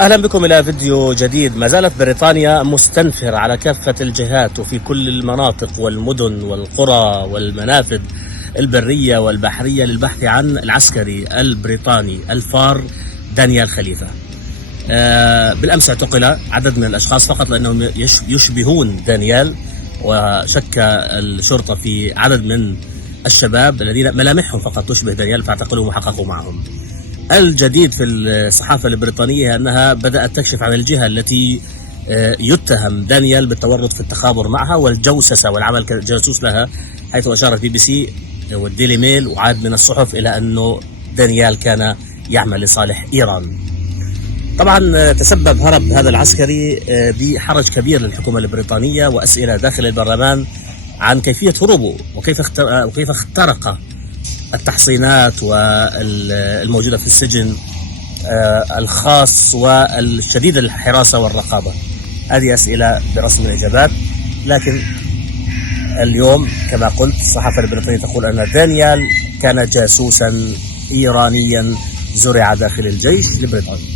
أهلا بكم إلى فيديو جديد. ما زالت بريطانيا مستنفرة على كافة الجهات وفي كل المناطق والمدن والقرى والمنافذ البرية والبحرية للبحث عن العسكري البريطاني الفار دانيال خليفة. بالأمس اعتقل عدد من الأشخاص فقط لأنهم يشبهون دانيال، وشك الشرطة في عدد من الشباب الذين ملامحهم فقط تشبه دانيال فاعتقلوهم وحققوا معهم. الجديد في الصحافة البريطانية أنها بدأت تكشف عن الجهة التي يتهم دانيال بالتورط في التخابر معها والجوسسة والعمل كجاسوس لها، حيث أشارت BBC والديلي ميل وعدد من الصحف إلى أنه دانيال كان يعمل لصالح إيران. طبعا تسبب هرب هذا العسكري بحرج كبير للحكومة البريطانية وأسئلة داخل البرلمان عن كيفية هروبه وكيف اخترق التحصينات والموجودة في السجن الخاص والشديد الحراسة والرقابة. هذه أسئلة برسم الإجابات، لكن اليوم كما قلت الصحافة البريطانية تقول أن دانيال كان جاسوسا إيرانيا زرع داخل الجيش البريطاني.